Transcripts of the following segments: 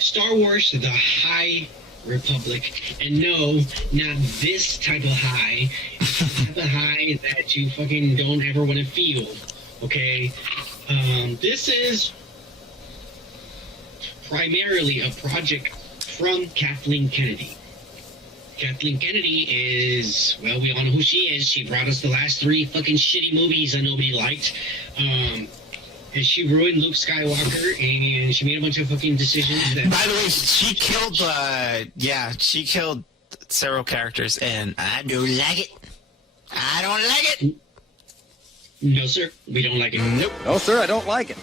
Star Wars: The High Republic, and no, not this type of high. It's the type of high that you fucking don't ever want to feel. Okay, this is primarily a project from Kathleen Kennedy. Kathleen Kennedy is, well, we all know who she is. She brought us the last 3 fucking shitty movies that nobody liked. And she ruined Luke Skywalker, and she made a bunch of fucking decisions that... By the way, she killed several characters, and I don't like it. I don't like it. No, sir, we don't like it. Nope. No, sir, I don't like it.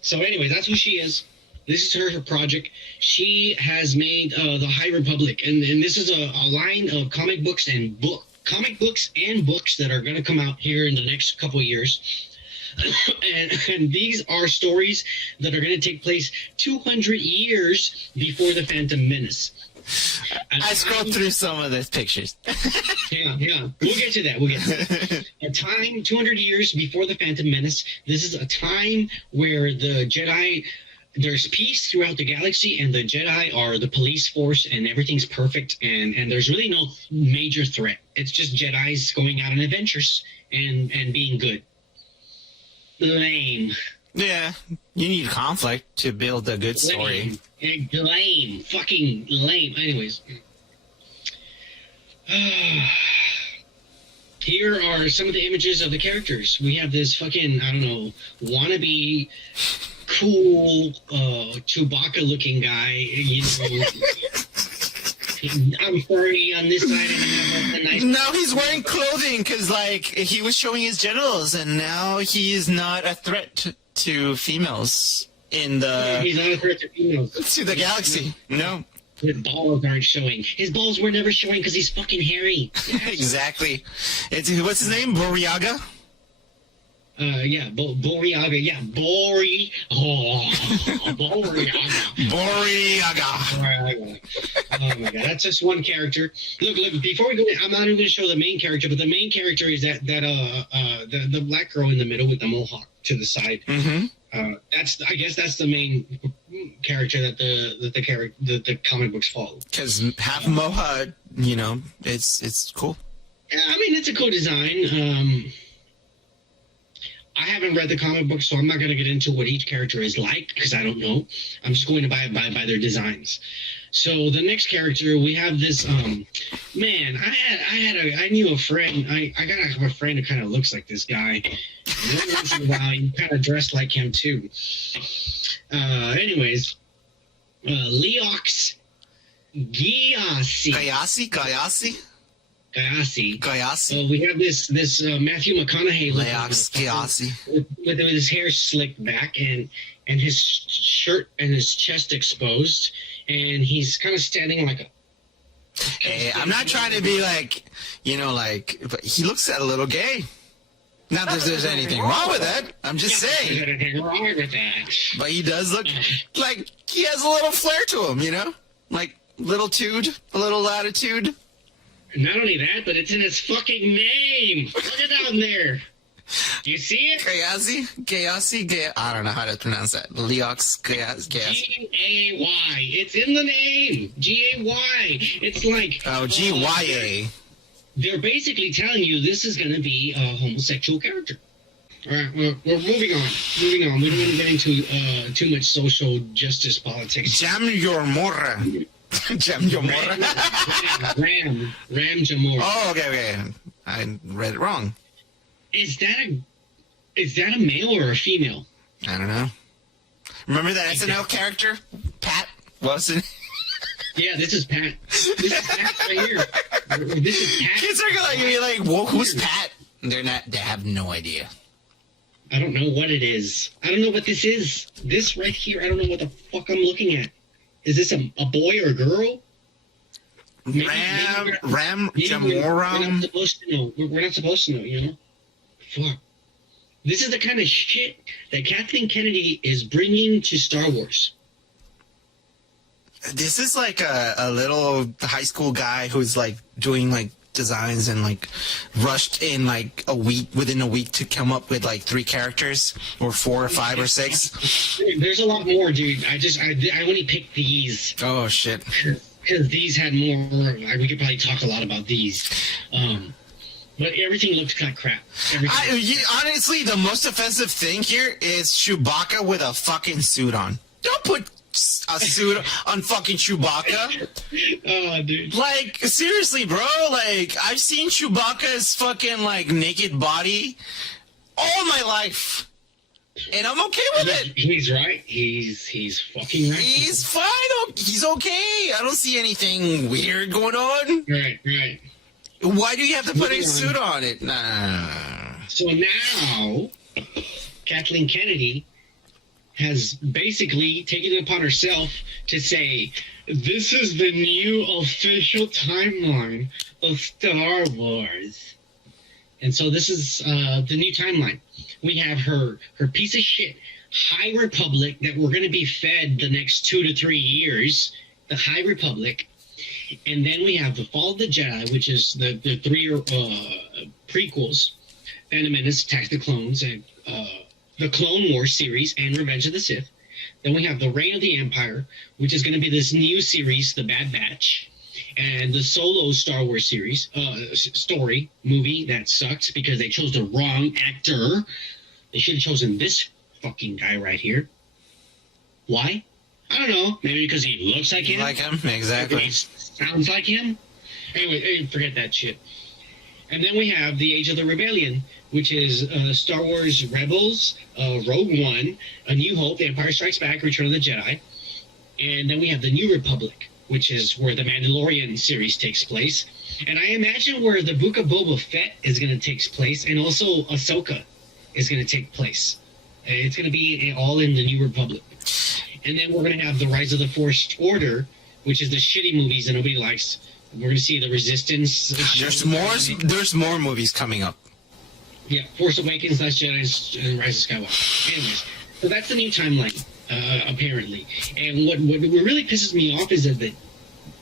So anyway, that's who she is. This is her project. She has made the High Republic, and this is a line of comic books and books that are going to come out here in the next couple of years. and these are stories that are going to take place 200 years before the Phantom Menace. I scrolled through some of those pictures. Yeah. We'll get to that. A time 200 years before the Phantom Menace. This is a time where the Jedi, there's peace throughout the galaxy, and the Jedi are the police force, and everything's perfect, and there's really no major threat. It's just Jedis going out on adventures and being good. Lame. Yeah, you need conflict to build a good story. Lame. Fucking lame. Anyways. Here are some of the images of the characters. We have this fucking, I don't know, wannabe cool Chewbacca-looking guy. You know, I'm furry on this side, and I have a nice... Now he's wearing clothing because, like, he was showing his genitals, and now he is not a threat to females in the... He's not a threat to females. To the galaxy. No. His balls aren't showing. His balls were never showing because he's fucking hairy. Exactly. What's his name? Boriaga? Yeah, Boriaga. Yeah, Boriaga. Boriaga. Oh my god, that's just one character. Look, before we go in, I'm not even going to show the main character, but the main character is the black girl in the middle with the mohawk to the side. Mm-hmm. I guess that's the main character that the comic books follow. Because half mohawk, you know, it's cool. Yeah, I mean, it's a cool design. I haven't read the comic book, so I'm not going to get into what each character is like, because I don't know. I'm just going to buy their designs. So the next character, we have this, man, I knew a friend, I got a friend who kind of looks like this guy. And once in a while, you kind of dressed like him, too. Anyways, Leox Gyasi. Gyasi. We have this Matthew McConaughey with his hair slicked back and his shirt and his chest exposed, and he's kind of standing like a... Hey, I'm not trying to be like, you know, like, but he looks a little gay. Not that there's anything wrong with that. I'm just saying. There's anything wrong with that. But he does look like he has a little flair to him, you know? Like, a little attitude. Not only that, but it's in his fucking name. Look it down there. Do you see it? Gyasi. I don't know how to pronounce that. Leox Gyasi. G-A-Y. It's in the name. G-A-Y. It's like... Oh, G-Y-A. They're basically telling you this is going to be a homosexual character. All right, well, we're moving on. We don't want to get into too much social justice politics. Jam your morra. Jam your morra. Ram Jamora. Oh, okay. I read it wrong. Is that a male or a female? I don't know. Remember that SNL character? Pat? Wasn't it? Yeah, this is Pat. This is Pat right here. This is Pat. Kids are going to be like, whoa, who's Pat? They have no idea. I don't know what it is. I don't know what this is. This right here, I don't know what the fuck I'm looking at. Is this a boy or a girl? Ram Jamoram. We're not supposed to know. We're not supposed to know, you know? Fuck. This is the kind of shit that Kathleen Kennedy is bringing to Star Wars. This is like a little high school guy who's like doing like designs and like rushed in like within a week to come up with like 3 characters or 4 or 5 or 6. There's a lot more, dude. I only picked these. Oh shit. Because these had more. We could probably talk a lot about these. But everything looked like crap. Honestly, the most offensive thing here is Chewbacca with a fucking suit on. Don't put a suit on fucking Chewbacca. Oh, dude. Like, seriously, bro. Like, I've seen Chewbacca's fucking, like, naked body all my life. And I'm okay with it. He's right. He's fucking right. He's fine. He's okay. I don't see anything weird going on. Right. Why do you have to put a suit on it? Nah. So now, Kathleen Kennedy has basically taken it upon herself to say, this is the new official timeline of Star Wars. And so this is the new timeline. We have her piece of shit High Republic that we're going to be fed the next 2 to 3 years, the High Republic. And then we have The Fall of the Jedi, which is the 3 prequels, Phantom Menace, Attack of the Clones, and the Clone Wars series, and Revenge of the Sith. Then we have The Reign of the Empire, which is going to be this new series, The Bad Batch, and the Solo Star Wars series, story, movie that sucks because they chose the wrong actor. They should have chosen this fucking guy right here. Why? I don't know. Maybe because he looks like him. Like him, exactly. He sounds like him. Anyway, forget that shit. And then we have The Age of the Rebellion, which is Star Wars Rebels, Rogue One, A New Hope, The Empire Strikes Back, Return of the Jedi. And then we have The New Republic, which is where the Mandalorian series takes place. And I imagine where the Book of Boba Fett is going to take place, and also Ahsoka is going to take place. It's going to be all in the New Republic. And then we're going to have The Rise of the Forced Order, which is the shitty movies that nobody likes. We're going to see the Resistance. There's more movies coming up. Yeah, Force Awakens, Last Jedi, and Rise of Skywalker. Anyways, so that's the new timeline, apparently. And what really pisses me off is that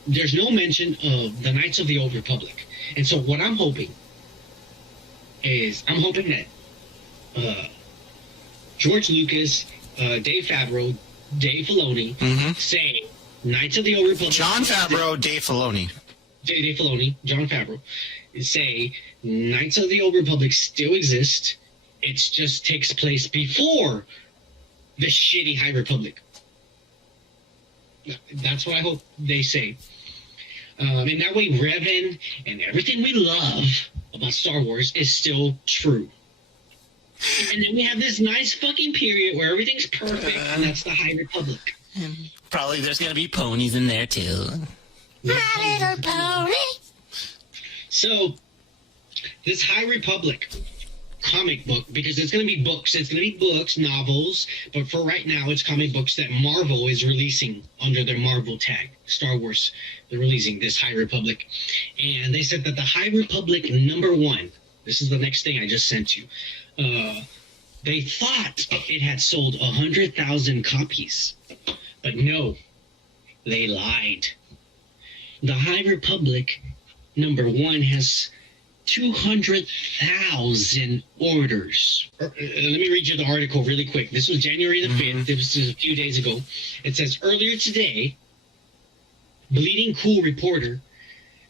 there's no mention of the Knights of the Old Republic. And so what I'm hoping that George Lucas, Dave Favreau, Dave Filoni say Knights of the Old Republic. John Favreau, Dave Filoni. Dave Filoni, John Favreau, say Knights of the Old Republic still exist. It just takes place before the shitty High Republic. That's what I hope they say. And that way Revan and everything we love about Star Wars is still true. And then we have this nice fucking period where everything's perfect, and that's the High Republic. Probably there's going to be ponies in there, too. My little pony. So, this High Republic comic book, because it's going to be books. It's going to be books, novels, but for right now, it's comic books that Marvel is releasing under their Marvel tag. Star Wars, they're releasing this High Republic. And they said that the High Republic #1, this is the next thing I just sent you, they thought it had sold 100,000 copies. But no, they lied. The High Republic #1 has 200,000 orders. Let me read you the article really quick. This was January the 5th. This was a few days ago. It says, earlier today, Bleeding Cool reported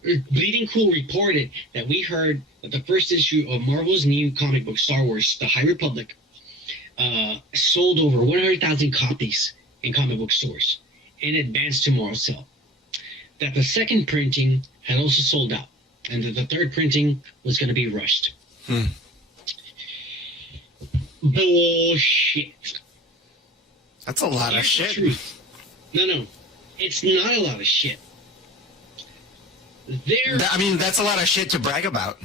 that we heard that the first issue of Marvel's new comic book, Star Wars, The High Republic, sold over 100,000 copies in comic book stores in advance to tomorrow's sale. That the second printing had also sold out, and that the third printing was going to be rushed. Bullshit. That's a lot of shit. No. It's not a lot of shit. That's a lot of shit to brag about.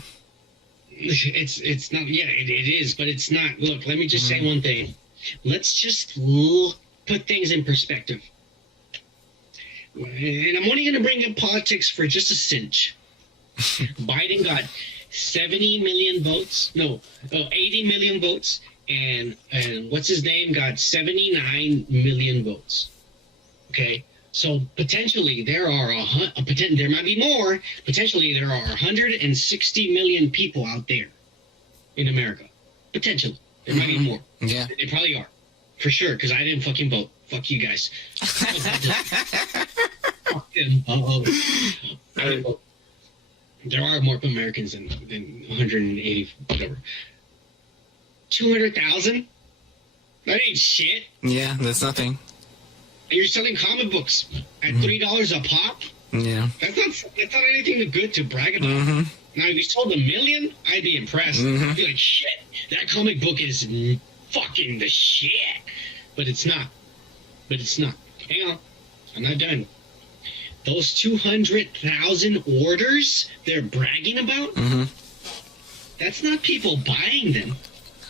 It's not. Yeah, it is, but it's not. Look, let me just say one thing. Let's just put things in perspective. And I'm only going to bring up politics for just a cinch. Biden got 70 million votes. No, 80 million votes. And what's his name got 79 million votes. Okay? So potentially there are there might be more. Potentially there are 160 million people out there in America. Potentially there might be more. Yeah. They probably are, for sure. Because I didn't fucking vote. Fuck you guys. Fuck them. I didn't vote. There are more Americans than 180, whatever. 200,000? That ain't shit. Yeah, that's nothing. And you're selling comic books at $3 a pop? Yeah. That's not anything good to brag about. Now, if you sold 1 million, I'd be impressed. I'd be like, shit, that comic book is fucking the shit. But it's not. Hang on. I'm not done. Those 200,000 orders they're bragging about, that's not people buying them.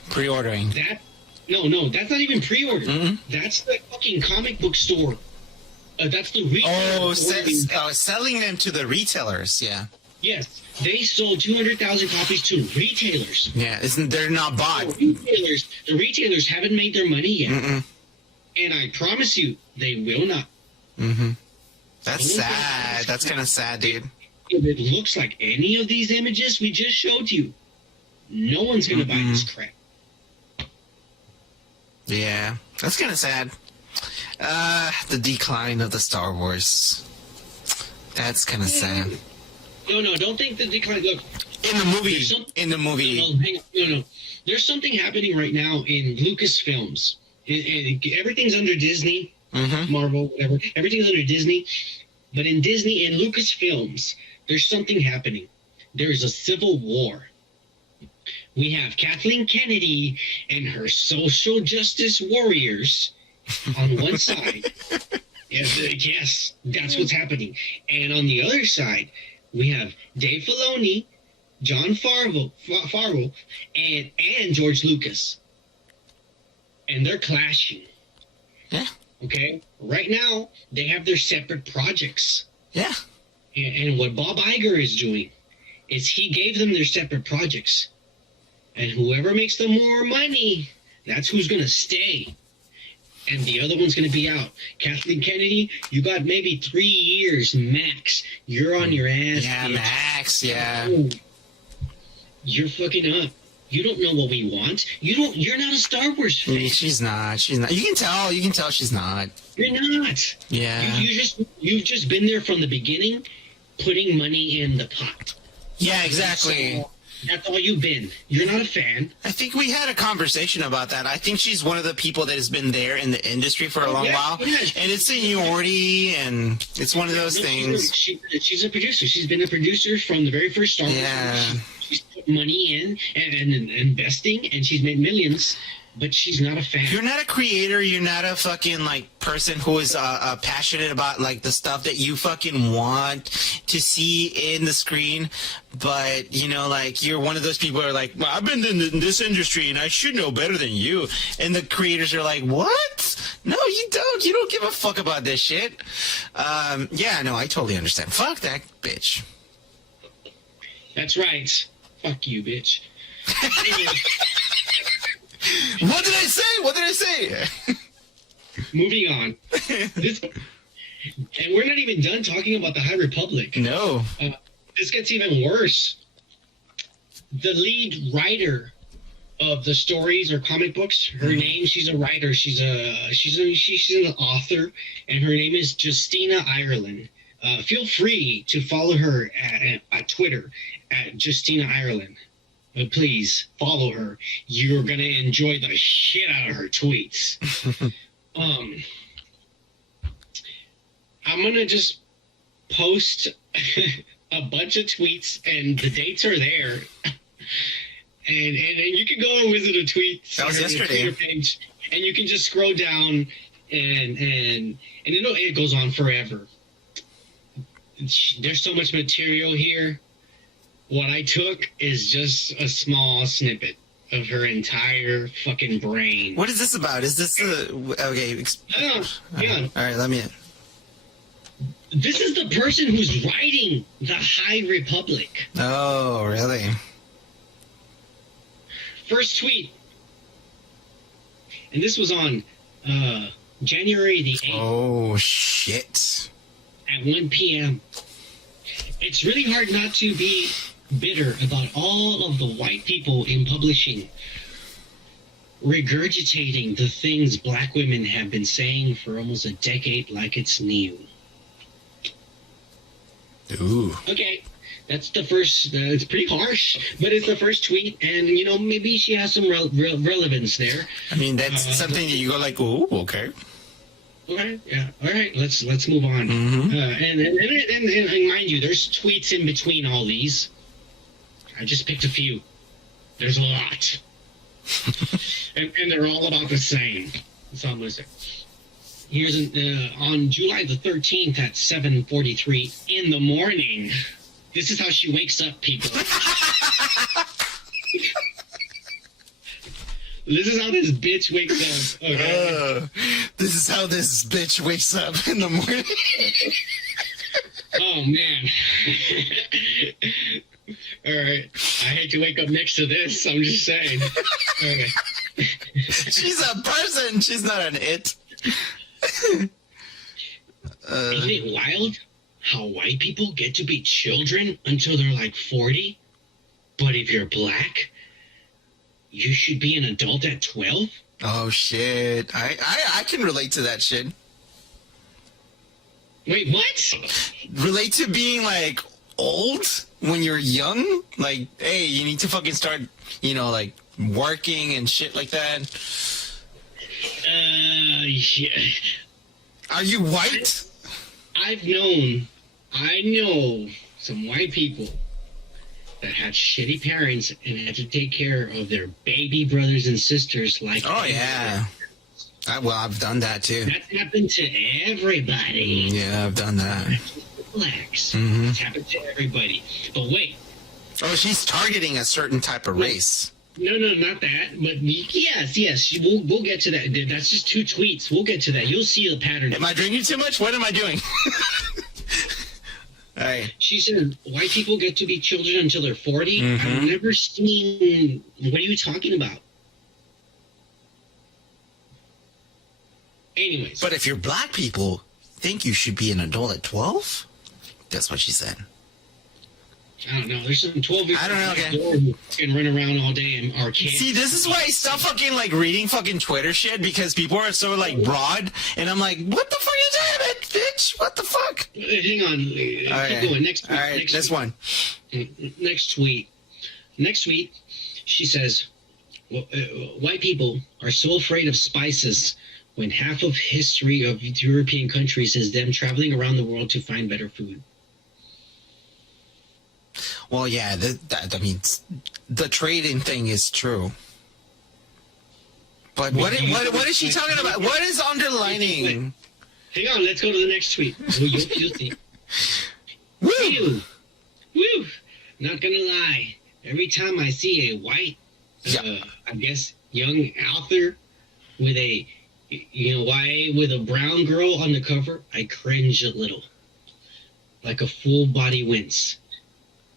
Pre-ordering. No, that's not even pre-order. That's the fucking comic book store. That's the retailer. Selling them to the retailers, yeah. Yes, they sold 200,000 copies to retailers. Yeah, they're not bought. The retailers haven't made their money yet. And I promise you, they will not. That's sad. That's kind of sad, dude. If it looks like any of these images we just showed you, no one's going to buy this crap. Yeah, that's kind of sad. The decline of the Star Wars. That's kind of sad. No, don't think the decline. Look, in the movie. No, hang on. No. There's something happening right now in Lucasfilms. Everything's under Disney, Marvel, whatever. Everything's under Disney. But in Disney and Lucasfilms, there's something happening. There's a civil war. We have Kathleen Kennedy and her social justice warriors on one side. Yes, that's what's happening. And on the other side, we have Dave Filoni, Jon Favreau, and George Lucas. And they're clashing. Yeah. Okay? Right now, they have their separate projects. Yeah. And what Bob Iger is doing is he gave them their separate projects. And whoever makes the more money, that's who's going to stay. And the other one's going to be out. Kathleen Kennedy, you got maybe 3 years max. You're on your ass. Yeah, bitch. max, yeah. Oh, you're fucking up. You don't know what we want. You're not a Star Wars fan. She's not. You can tell she's not. You're not. Yeah. You've just been there from the beginning, putting money in the pot. Yeah, exactly. That's all you've been. You're not a fan. I think we had a conversation about that. I think she's one of the people that has been there in the industry for a long while. Yeah. And it's seniority, and it's one of those things. She's a producer. She's been a producer from the very first Star Wars. Yeah. She's put money in and investing, and she's made millions. But she's not a fan. You're not a creator. You're not a fucking person who is passionate about the stuff that you fucking want to see in the screen. But you're one of those people who are like, well, I've been in this industry and I should know better than you. And the creators are like, what? No, you don't. You don't give a fuck about this shit. Yeah, no, I totally understand. Fuck that bitch. That's right. Fuck you, bitch. What did I say? Moving on. And we're not even done talking about the High Republic. No. This gets even worse. The lead writer of the stories or comic books, her name, she's a writer. She's an author, and her name is Justina Ireland. Feel free to follow her at Twitter at Justina Ireland. Please follow her. You're going to enjoy the shit out of her tweets. I'm going to just post a bunch of tweets, and the dates are there. And you can go and visit her tweets. That was yesterday. Page, and you can just scroll down, and it goes on forever. There's so much material here. What I took is just a small snippet of her entire fucking brain. What is this about? Is this okay? Yeah. All right, let me. This is the person who's writing the High Republic. Oh, really? First tweet, and this was on January the 8th. Oh, shit. At 1 p.m. It's really hard not to be bitter about all of the white people in publishing regurgitating the things black women have been saying for almost a decade like it's new. Ooh. Okay, that's the first. It's pretty harsh, but it's the first tweet, and maybe she has some relevance there. I mean, that's something that you go like, ooh, okay. Okay, yeah, all right. Let's move on. Mm-hmm. And mind you, there's tweets in between all these. I just picked a few. There's a lot, and they're all about the same. That's all I'm gonna say. Here's on July the 13th at 7:43 in the morning. This is how she wakes up, people. This is how this bitch wakes up. Okay? This is how this bitch wakes up in the morning. Oh, man. All right. I hate to wake up next to this. I'm just saying. Okay. She's a person. She's not an it. Isn't it wild how white people get to be children until they're like 40? But if you're black, you should be an adult at 12? Oh, shit. I can relate to that shit. Wait, what? Relate to being, like, old when you're young? Like, hey, you need to fucking start, like, working and shit like that. Yeah. Are you white? I know some white people that had shitty parents and had to take care of their baby brothers and sisters like Oh, yeah. I've done that, too. That happened to everybody. Yeah, I've done that. Relax. Mm-hmm. It's happened to everybody. But wait. Oh, she's targeting a certain type of race. No, not that. But yes. We'll get to that. That's just 2 tweets. We'll get to that. You'll see the pattern. Am I drinking too much? What am I doing? All right. She said, white people get to be children until they're 40? Mm-hmm. I've never seen... What are you talking about? Anyways. But if you're black people think you should be an adult at 12? That's what she said. I don't know. There's some 12-year-olds I don't know, okay. who can run around all day in arcades. See, this is why I stop fucking, like, reading fucking Twitter shit, because people are so, like, broad, and I'm like, what the fuck are you talking about, bitch? What the fuck? Hang on. Keep going. Next tweet. All right, this one. Next tweet. She says, white people are so afraid of spices when half of history of European countries is them traveling around the world to find better food. Well, yeah, that means the trading thing is true. But what is she talking about? What is underlining? Hang on, let's go to the next tweet. You'll see. Woo! Woo! Not gonna lie. Every time I see a white, I guess, young author with a, YA with a brown girl on the cover, I cringe a little. Like a full body wince.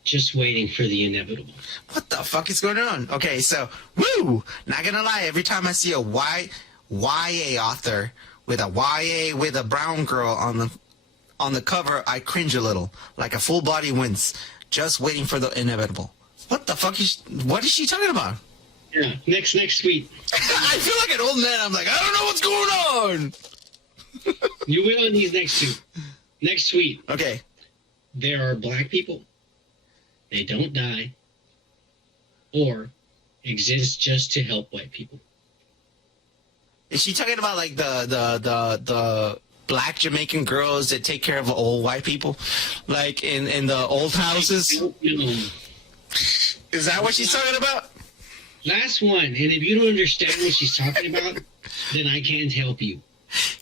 Just waiting for the inevitable. What the fuck is going on? Okay, so, woo! Not gonna lie, every time I see a YA author with a YA with a brown girl on the cover, I cringe a little. Like a full body wince. Just waiting for the inevitable. What the fuck what is she talking about? Yeah, next tweet. I feel like an old man. I'm like, I don't know what's going on. You will in these next two. Next tweet. Okay. There are black people. They don't die. Or exist just to help white people. Is she talking about like the black Jamaican girls that take care of old white people? Like in the old houses? I don't know. Is that what she's talking about? Last one, and if you don't understand what she's talking about, then I can't help you.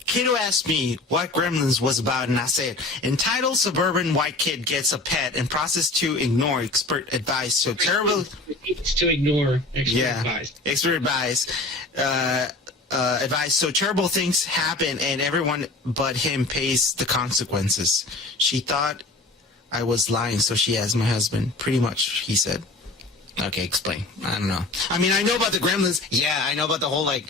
Kiddo asked me what Gremlins was about, and I said, entitled suburban white kid gets a pet and process to ignore expert advice. So terrible... It's to ignore expert advice. Expert advice. Advice. So terrible things happen, and everyone but him pays the consequences. She thought I was lying, so she asked my husband. Pretty much, he said. Okay, explain. I don't know. I mean, I know about the Gremlins. Yeah, I know about the whole, like,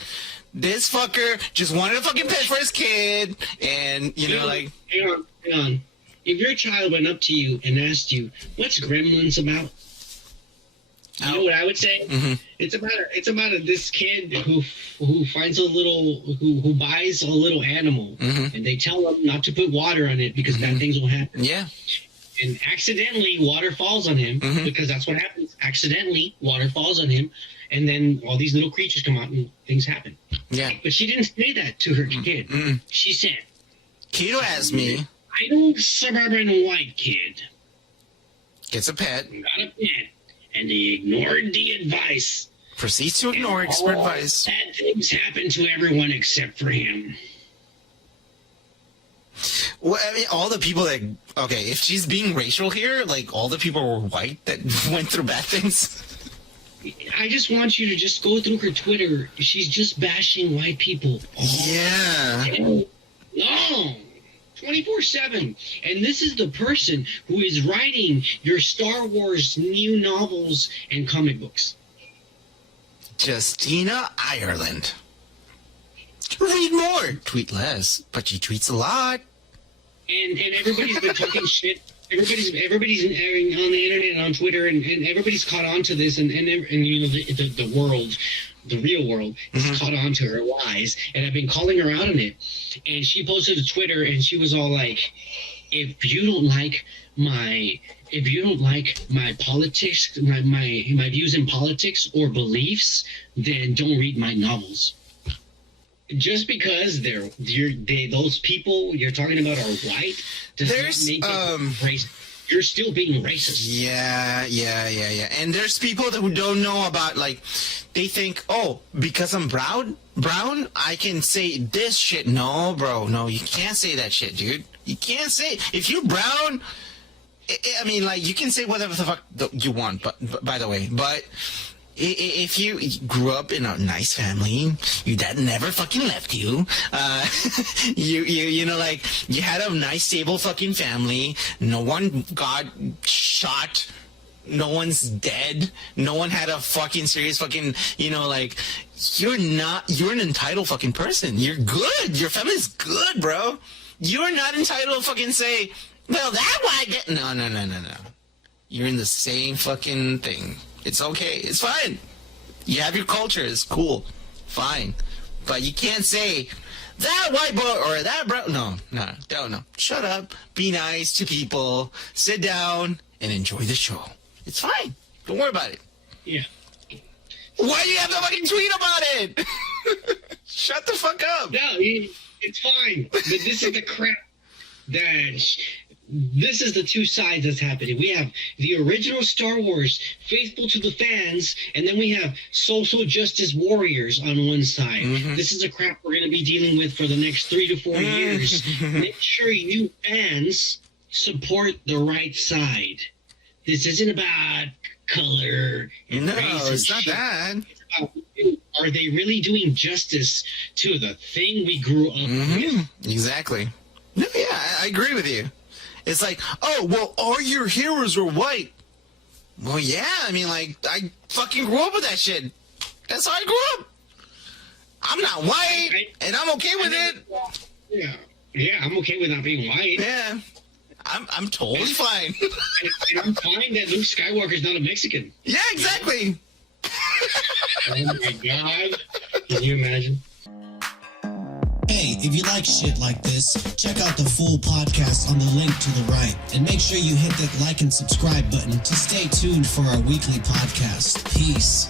This fucker just wanted a fucking pet for his kid, and like. Hang on. If your child went up to you and asked you, "What's Gremlins about?" You know what I would say? Mm-hmm. It's about this kid who finds who buys a little animal, mm-hmm. and they tell him not to put water on it because mm-hmm. bad things will happen. Yeah. And accidentally, water falls on him mm-hmm. because that's what happens. Accidentally, water falls on him, and then all these little creatures come out and things happen. Yeah. But she didn't say that to her kid. Mm-hmm. She said, "Keto asked me, idle suburban white kid gets a pet, got a pet, and he ignored the advice. Proceeds to ignore expert advice. Bad things happen to everyone except for him." Well, I mean, all the people that... Okay, if she's being racial here, like, all the people were white that went through bad things. I just want you to just go through her Twitter. She's just bashing white people. Yeah. No. 24/7. And this is the person who is writing your Star Wars new novels and comic books. Justina Ireland. Read more. Tweet less, but she tweets a lot. And everybody's been talking shit. Everybody's on the internet and on Twitter, and everybody's caught on to this, and the world, the real world, mm-hmm. is caught on to her lies, and I've been calling her out on it. And she posted to Twitter, and she was all like, if you don't like my politics, my views in politics or beliefs, then don't read my novels. Just because those people you're talking about are white does not make it racist. You're still being racist. Yeah. And there's people who don't know about, like, they think, oh, because I'm brown, I can say this shit. No, bro, no, you can't say that shit, dude. You can't say, if you're brown, I mean, like, you can say whatever the fuck you want, but by the way, but if you grew up in a nice family, your dad never fucking left you, you know, like, you had a nice, stable fucking family, no one got shot, no one's dead, no one had a fucking serious fucking, you know, like, you're an entitled fucking person. You're good. Your family's good, bro. You're not entitled to fucking say, well, that white guy. No. You're in the same fucking thing. It's okay. It's fine. You have your culture. It's cool. Fine. But you can't say, that white boy or that bro. No. Shut up. Be nice to people. Sit down and enjoy the show. It's fine. Don't worry about it. Yeah. Why do you have to fucking tweet about it? Shut the fuck up. No, it's fine. But this is the crap this is the two sides that's happening. We have the original Star Wars, faithful to the fans, and then we have social justice warriors on one side. Mm-hmm. This is the crap we're going to be dealing with for the next 3 to 4 years. Make sure you fans support the right side. This isn't about color and race. It's not that. It's about, are they really doing justice to the thing we grew up with? Exactly. No, yeah, I agree with you. It's like, oh, well, all your heroes were white. Well, yeah, I mean, like, I fucking grew up with that shit. That's how I grew up. I'm not white, and I'm okay with it. Yeah, I'm okay with not being white. Yeah, I'm totally fine. and I'm fine that Luke Skywalker's not a Mexican. Yeah, exactly. Oh, my God. Can you imagine? Hey, if you like shit like this, check out the full podcast on the link to the right. And make sure you hit that like and subscribe button to stay tuned for our weekly podcast. Peace.